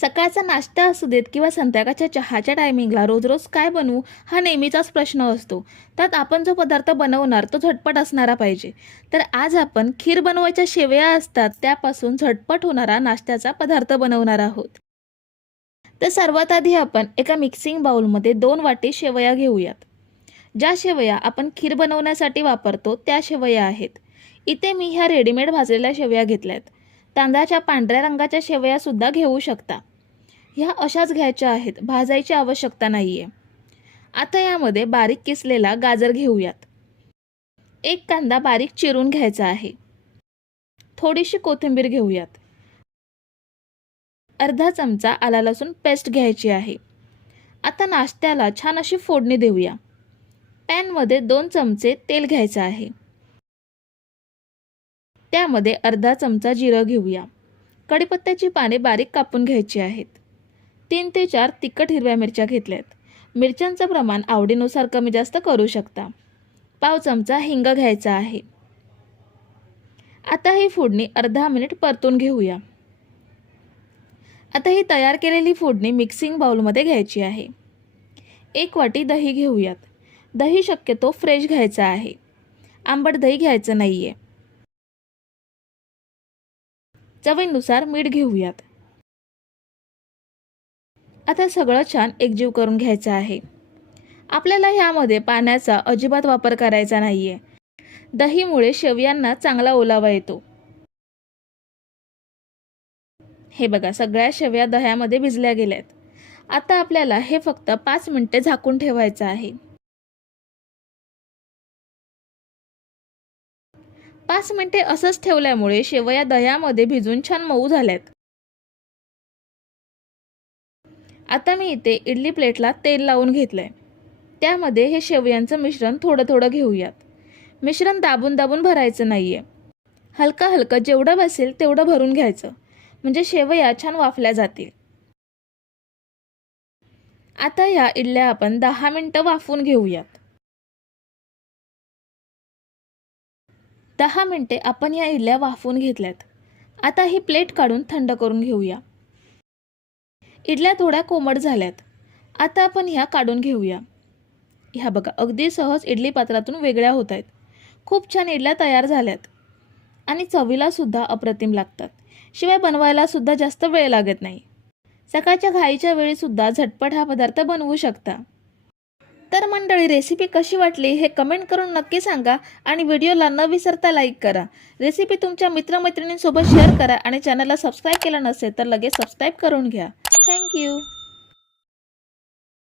सकाळचा नाश्ता असू देत किंवा संध्याकाळच्या चहाच्या टायमिंगला रोज रोज काय बनवू हा नेहमीचाच प्रश्न असतो. त्यात आपण जो पदार्थ बनवणार तो झटपट असणारा पाहिजे. तर आज आपण खीर बनवायच्या शेवया असतात त्यापासून झटपट होणारा नाश्त्याचा पदार्थ बनवणार आहोत. तर सर्वात आधी आपण एका मिक्सिंग बाउलमध्ये 2 वाटी शेवया घेऊयात. ज्या शेवया आपण खीर बनवण्यासाठी वापरतो त्या शेवया आहेत. इथे मी ह्या रेडीमेड भाजलेल्या शेवया घेतल्यात. तांदळाच्या पांढऱ्या रंगाच्या शेवया सुद्धा घेऊ शकता. ह्या अशाच घ्यायच्या आहेत, भाजायची आवश्यकता नाहीये. आता यामध्ये बारीक किसलेला गाजर घेऊयात. एक कांदा बारीक चिरून घ्यायचा आहे. थोडीशी कोथिंबीर घेऊयात. अर्धा चमचा आला लसूण पेस्ट घ्यायची आहे. आता नाश्त्याला छान अशी फोडणी देऊया. पॅनमध्ये 2 चमचे तेल घ्यायचं आहे. त्यामध्ये अर्धा चमचा जिरं घेऊया. कढीपत्त्याची पाने बारीक कापून घ्यायची आहेत. 3 ते 4 तिखट हिरव्या मिरच्या घेतल्यात. मिरच्यांचं प्रमाण आवडीनुसार कमी जास्त करू शकता. पाव चमचा हिंग घ्यायचा आहे. आता ही फोडणी अर्धा मिनिट परतून घेऊया. आता ही तयार केलेली फोडणी मिक्सिंग बाउलमध्ये घ्यायची आहे. 1 वाटी दही घेऊयात. दही शक्यतो फ्रेश घ्यायचं आहे. आंबट दही घ्यायचं नाहीये. चवीनुसार मीठ घेऊयात. आता सगळं छान एकजीव करून घ्यायचं आहे. आपल्याला ह्यामध्ये पाण्याचा अजिबात वापर करायचा नाहीये. दहीमुळे शेवयांना चांगला ओलावा येतो. हे बघा, सगळ्या शेवया दह्यामध्ये भिजल्या गेल्यात. आता आपल्याला हे फक्त 5 मिनिटे झाकून ठेवायचं आहे. 5 मिनिटे असंच ठेवल्यामुळे शेवया दह्यामध्ये भिजून छान मऊ झाल्यात. आता मी इथे इडली प्लेटला तेल लावून घेतलंय. त्यामध्ये हे शेवयांचं मिश्रण थोडं थोडं घेऊयात. मिश्रण दाबून दाबून भरायचं नाहीये. हलका हलका जेवढं बसेल तेवढं भरून घ्यायचं, म्हणजे शेवया छान वाफल्या जातील. आता ह्या इडल्या आपण 10 मिनिटं वाफवून घेऊयात. 10 मिनिटे आपण या इडल्या वाफवून घेतल्यात. आता ही प्लेट काढून थंड करून घेऊया. इडल्या थोड्या कोमट झाल्यात. आता आपण ह्या काढून घेऊया. ह्या बघा, अगदी सहज इडली पात्रातून वेगळ्या होत आहेत. खूप छान इडल्या तयार झाल्यात आणि चवीला सुद्धा अप्रतिम लागतात. शिवाय बनवायला सुद्धा जास्त वेळ लागत नाही. सकाळच्या घाईच्या वेळी सुद्धा झटपट हा पदार्थ बनवू शकता. तर मंडळी, रेसिपी कशी वाटली हे कमेंट करून नक्की सांगा आणि व्हिडिओला न विसरता लाईक करा. रेसिपी तुमच्या मित्रमैत्रिणींसोबत शेअर करा आणि चॅनलला सबस्क्राईब केलं नसेल तर लगेच सबस्क्राईब करून घ्या. थँक्यू.